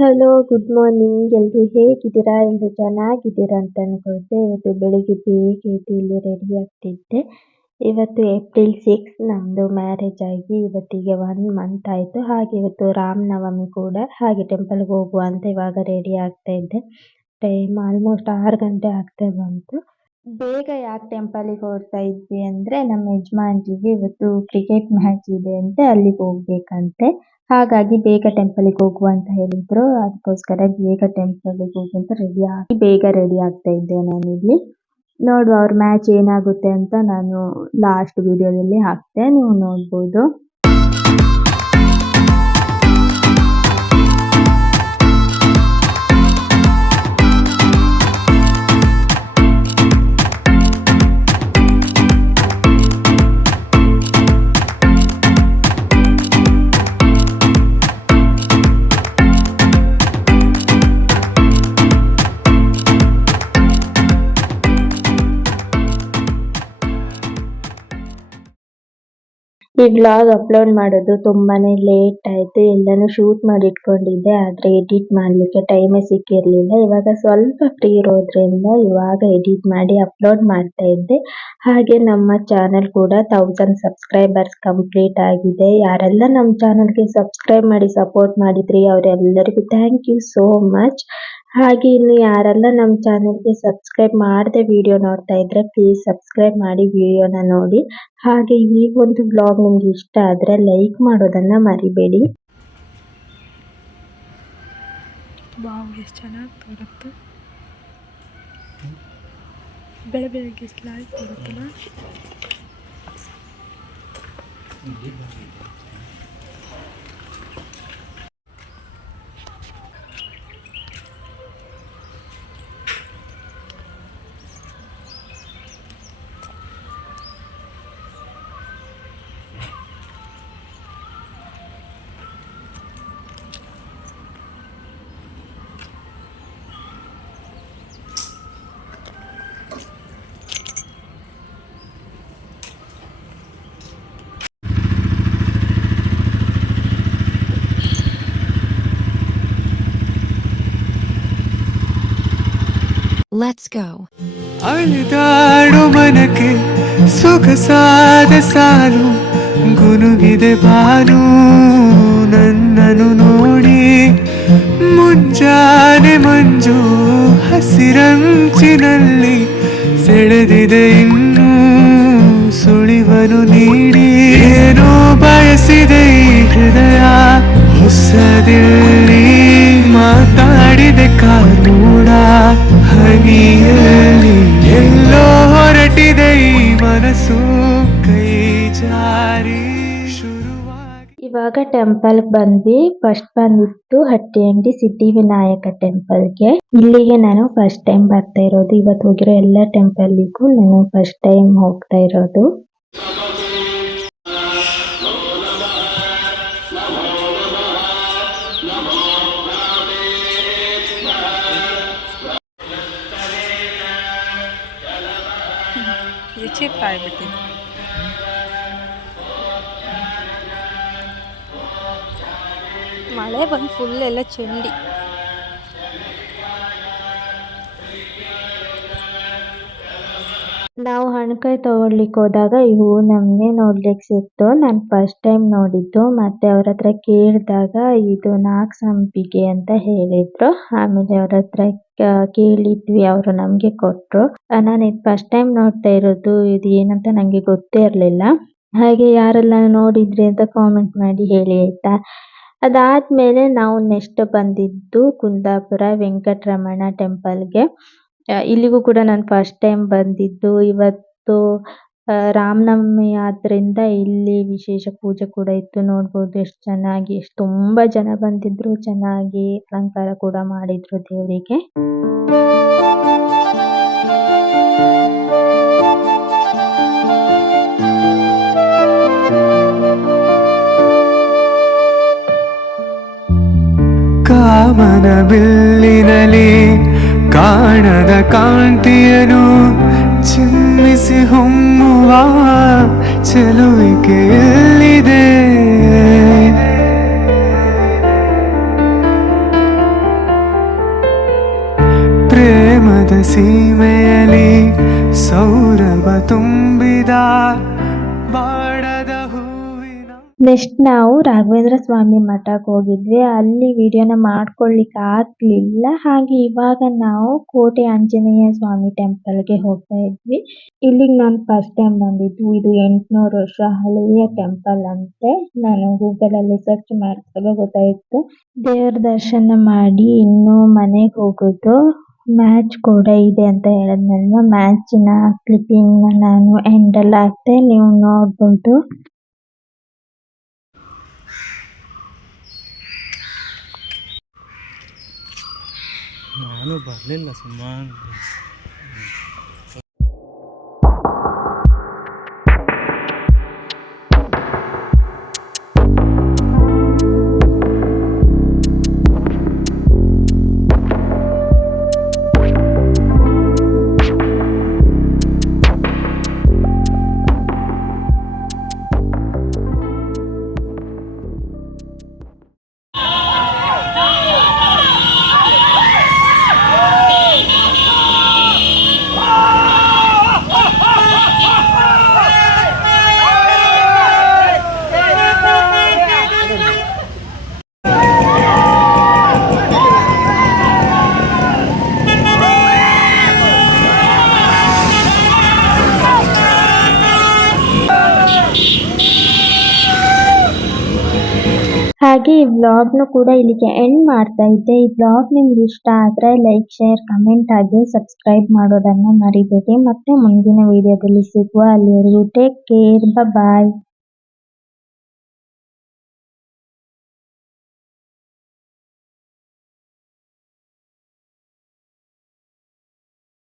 Hello, good morning. ಎಲ್ಲರೂ ಹೇಗಿದ್ದೀರಾ? ಎಲ್ಲರೂ ಚೆನ್ನಾಗಿದ್ದೀರಾ ಅಂತ ಅನ್ಕೊಳ್ತೆ. ಇವತ್ತು ಬೆಳಿಗ್ಗೆ ಬೇಗ ಎದ್ದು ಇಲ್ಲಿ ರೆಡಿ ಆಗ್ತಿದ್ದೆ. ಇವತ್ತು ಏಪ್ರಿಲ್ 6 ನಮ್ಮದು ಮ್ಯಾರೇಜ್ ಆಗಿ ಇವತ್ತಿಗೆ 1 ಮಂತ್ ಆಯಿತು. ಹಾಗೆ ಇವತ್ತು ರಾಮನವಮಿ ಕೂಡ. ಹಾಗೆ ಟೆಂಪಲ್ಗೆ ಹೋಗುವ ಅಂತ ಇವಾಗ ರೆಡಿ ಆಗ್ತಾ ಇದ್ದೆ. ಟೈಮ್ ಆಲ್ಮೋಸ್ಟ್ 6 ಗಂಟೆ ಆಗ್ತಾ ಬಂತು. ಬೇಗ ಯಾಕೆ ಟೆಂಪಲಿಗೆ ಹೋಗ್ತಾ ಇದ್ವಿ ಅಂದರೆ ನಮ್ಮ ಯಜಮಾನ್ರಿಗೆ ಇವತ್ತು ಕ್ರಿಕೆಟ್ ಮ್ಯಾಚ್ ಇದೆ ಅಂತೆ, ಅಲ್ಲಿಗೆ ಹೋಗ್ಬೇಕಂತೆ. ಹಾಗಾಗಿ ಬೇಗ ಟೆಂಪಲಿಗೆ ಹೋಗುವ ಅಂತ ಹೇಳಿದ್ರು. ಅದಕ್ಕೋಸ್ಕರ ಬೇಗ ಟೆಂಪಲಿಗೆ ಹೋಗುವಂತ ಬೇಗ ರೆಡಿ ಆಗ್ತಾ ಇದ್ದೆ ನಾನಿಲ್ಲಿ. ನೋಡುವ ಅವ್ರ ಮ್ಯಾಚ್ ಏನಾಗುತ್ತೆ ಅಂತ ನಾನು ಲಾಸ್ಟ್ ವಿಡಿಯೋದಲ್ಲಿ ಹಾಕ್ತೆ, ನೀವು ನೋಡ್ಬೋದು. ಈ ವ್ಲಾಗ್ ಅಪ್ಲೋಡ್ ಮಾಡೋದು ತುಂಬಾನೇ ಲೇಟ್ ಆಯ್ತು. ಎಲ್ಲಾನು ಶೂಟ್ ಮಾಡಿ ಇಟ್ಕೊಂಡಿದ್ದೆ, ಆದ್ರೆ ಎಡಿಟ್ ಮಾಡ್ಲಿಕ್ಕೆ ಟೈಮೇ ಸಿಕ್ಕಿರ್ಲಿಲ್ಲ. ಇವಾಗ ಸ್ವಲ್ಪ ಫ್ರೀ ಇರೋದ್ರಿಂದ ಇವಾಗ ಎಡಿಟ್ ಮಾಡಿ ಅಪ್ಲೋಡ್ ಮಾಡ್ತಾ ಇದ್ದೆ. ಹಾಗೆ ನಮ್ಮ ಚಾನೆಲ್ ಕೂಡ 1000 ಸಬ್ಸ್ಕ್ರೈಬರ್ಸ್ ಕಂಪ್ಲೀಟ್ ಆಗಿದೆ. ಯಾರೆಲ್ಲ ನಮ್ಮ ಚಾನೆಲ್ಗೆ ಸಬ್ಸ್ಕ್ರೈಬ್ ಮಾಡಿ ಸಪೋರ್ಟ್ ಮಾಡಿದ್ರಿ ಅವರೆಲ್ಲರಿಗೂ ಥ್ಯಾಂಕ್ ಯು ಸೋ ಮಚ್. ಹಾಗೆ ಇನ್ನು ಯಾರೆಲ್ಲ ನಮ್ಮ ಚಾನೆಲ್ಗೆ ಸಬ್ಸ್ಕ್ರೈಬ್ ಮಾಡದೆ ವಿಡಿಯೋ ನೋಡ್ತಾ ಇದ್ರೆ ಪ್ಲೀಸ್ ಸಬ್ಸ್ಕ್ರೈಬ್ ಮಾಡಿ ವಿಡಿಯೋನ ನೋಡಿ. ಹಾಗೆ ಈ ಒಂದು ಬ್ಲಾಗ್ ನಿಮ್ಗೆ ಇಷ್ಟ ಆದ್ರೆ ಲೈಕ್ ಮಾಡೋದನ್ನ ಮರಿಬೇಡಿ. ಎಷ್ಟು ಚೆನ್ನಾಗಿ ತೋರುತ್ತೆ, ಬೆಳಗ್ಗೆ ಎಷ್ಟು ಲೈಟ್ ತೋರುತ್ತಲ್ಲ. Let's go. ಅಳಿದಾಡು ಮನಕ್ಕೆ ಸೊಗಸಾದ ಸಾಲು ಗುನುಗಿದೆ ಬಾನು ನನ್ನನು ನೋಡಿ. ಮುಂಜಾನೆ ಮಂಜು ಹಸಿರಂಚಿನಲ್ಲಿ ಸೆಳೆದಿದೆ ಇನ್ನು ಸುಳಿವನು ನೀಡಿ. ಏನೋ ಬಯಸಿದೆ ಈ ಹೃದಯ ಹೊಸದಿಲ್ಲಿ ಮಾತಾಡಿದೆ ಕಾನೂಡ ಹನಿಯಲ್ಲಿ ಎಲ್ಲೋ ಹೊರಟಿದೆ ಈ ಮನಸ್ಸು ಕೈ ಜಾರಿ ಶುರುವಾಗಿ. ಇವಾಗ ಟೆಂಪಲ್ ಬಂದ್ವಿ. ಫಸ್ಟ್ ಬಂದಿತ್ತು ಹಟ್ಟಿಯಂಡಿ ಸಿದ್ಧಿವಿನಾಯಕ ಟೆಂಪಲ್ಗೆ. ಇಲ್ಲಿಗೆ ನಾನು ಫಸ್ಟ್ ಟೈಮ್ ಬರ್ತಾ ಇರೋದು. ಇವತ್ತು ಹೋಗಿರೋ ಎಲ್ಲ ಟೆಂಪಲ್ಗೂ ನಾನು ಫಸ್ಟ್ ಟೈಮ್ ಹೋಗ್ತಾ ಇರೋದು. ವಿಚಿತ್ರ ಆಗ್ಬಿಟ್ಟಿದೆ. ಮಳೆ ಬಂದು ಫುಲ್ ಎಲ್ಲ ಚಂಡಿ. ನಾವು ಹಣ್ಕಾಯಿ ತಗೊಳ್ಲಿಕ್ಕೆ ಹೋದಾಗ ಇವು ನಮ್ಗೆ ನೋಡ್ಲಿಕ್ಕೆ ಸಿಕ್ತು. ನಾನು ಫಸ್ಟ್ ಟೈಮ್ ನೋಡಿದ್ದು. ಮತ್ತೆ ಅವ್ರ ಹತ್ರ ಕೇಳಿದಾಗ ಇದು 4 ಸಂಪಿಗೆ ಅಂತ ಹೇಳಿದ್ರು. ಆಮೇಲೆ ಅವ್ರ ಹತ್ರ ಕೇಳಿದ್ವಿ, ಅವರು ನಮ್ಗೆ ಕೊಟ್ರು. ನಾನು ಇದು ಫಸ್ಟ್ ಟೈಮ್ ನೋಡ್ತಾ ಇರೋದು. ಇದು ಏನಂತ ನಂಗೆ ಗೊತ್ತೇ ಇರ್ಲಿಲ್ಲ. ಹಾಗೆ ಯಾರೆಲ್ಲ ನೋಡಿದ್ರಿ ಅಂತ ಕಾಮೆಂಟ್ ಮಾಡಿ ಹೇಳಿ ಆಯ್ತಾ. ಅದಾದ್ಮೇಲೆ ನಾವು ನೆಕ್ಸ್ಟ್ ಬಂದಿದ್ದು ಕುಂದಾಪುರ ವೆಂಕಟರಮಣ ಟೆಂಪಲ್ಗೆ. ಇಲ್ಲಿಗೂ ಕೂಡ ನಾನು ಫಸ್ಟ್ ಟೈಮ್ ಬಂದಿದ್ದು. ಇವತ್ತು ರಾಮನವಮಿ ಆದ್ರಿಂದ ಇಲ್ಲಿ ವಿಶೇಷ ಪೂಜೆ ಕೂಡ ಇತ್ತು. ನೋಡ್ಬೋದು ಎಷ್ಟು ಚೆನ್ನಾಗಿ, ತುಂಬಾ ಜನ ಬಂದಿದ್ರು. ಚೆನ್ನಾಗಿ ಅಲಂಕಾರ ಕೂಡ ಮಾಡಿದ್ರು ದೇವರಿಗೆ. ಕಾಮನ ಬಿಲ್ಲಿನಲ್ಲಿ ಕಾಣದ ಕಾಂತಿಯನು ಚಿಮ್ಮಿಸಿ ಹೊಮ್ಮುವ ಚೆಲುವಿಕೆ ಎಲ್ಲಿದೆ. ಸೀಮೆಯಲ್ಲಿ ಸೌರಭ ತುಂಬಿದ ಬಾಡದ ಹೂವಿನ. ನೆಕ್ಸ್ಟ್ ನಾವು ರಾಘವೇಂದ್ರ ಸ್ವಾಮಿ ಮಠಕ್ಕೆ ಹೋಗಿದ್ವಿ. ಅಲ್ಲಿ ವಿಡಿಯೋನ ಮಾಡ್ಕೊಳ್ಳಿಕ್ಕೆ ಆಗ್ಲಿಲ್ಲ. ಹಾಗೆ ಇವಾಗ ನಾವು ಕೋಟೆ ಆಂಜನೇಯ ಸ್ವಾಮಿ ಟೆಂಪಲ್ಗೆ ಹೋಗ್ತಾ ಇದ್ವಿ. ಇಲ್ಲಿಗೆ ನಾನು ಫಸ್ಟ್ ಟೈಮ್ ಬಂದಿದ್ದು. ಇದು 800 ವರ್ಷ ಹಳೆಯ ಟೆಂಪಲ್ ಅಂತೆ. ನಾನು ಗೂಗಲಲ್ಲಿ ಸರ್ಚ್ ಮಾಡಿದಾಗ ಗೊತ್ತಾಯಿತು. ದೇವ್ರ ದರ್ಶನ ಮಾಡಿ ಇನ್ನು ಮನೆಗೆ ಹೋಗೋದು. ಮ್ಯಾಚ್ ಕೂಡ ಇದೆ ಅಂತ ಹೇಳಿದ್ನಲ್ವ, ಮ್ಯಾಚಿನ ಕ್ಲಿಪ್ಪಿಂಗ್ ನಾನು ಎಂಡಲ್ಲಿ ಹಾಕ್ತೆ, ನೀವು ನೋಡ್ಬೋದು. ನಾನು ಬರಲಿಲ್ಲ ಸುಮಾರು. ಹಾಗೆ ಈ ವ್ಲಾಗ್ನು ಕೂಡ ಇಲ್ಲಿಗೆ ಎಂಡ್ ಮಾಡ್ತಾ ಇದ್ದೆ. ಈ ವ್ಲಾಗ್ ನಿಮ್ಗೆ ಇಷ್ಟ ಆದರೆ ಲೈಕ್, ಶೇರ್, ಕಮೆಂಟ್ ಹಾಗೆ ಸಬ್ಸ್ಕ್ರೈಬ್ ಮಾಡೋದನ್ನು ಮರಿಬೇಡಿ. ಮತ್ತೆ ಮುಂದಿನ ವಿಡಿಯೋದಲ್ಲಿ ಸಿಗುವ. ಅಲ್ಲಿವರೆಗೂ ಟೇಕ್ ಕೇರ್, ಬಾಯ್.